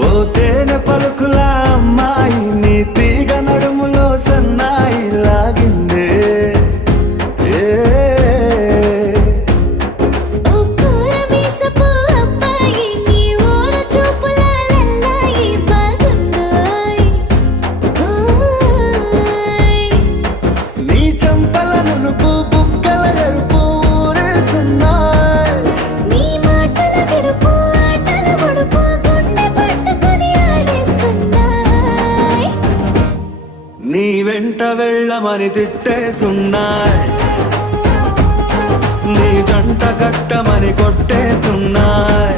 ఓ తేనె పలుకుల అమ్మాయి నీ తీగ నడుములో సన్నాయి లాగిందే ఏ ఓ కోరమీసపు అబ్బాయి నీ ఊర చూపుల లల్లాయి బాగుందోయ్ ఓయ్ నీ చంపల నునుపు బుగ్గల ఎరుపు ఊరేస్తున్నాయి నీ మాటల విరుపు ఆటల ముడుపు గుండె పట్టుకొని ఆడేస్తున్నాయ్ నీ వెంట వెళ్ళమని తిట్టేస్తున్నాయి నీ జంట కట్టమని కొట్టేస్తున్నాయి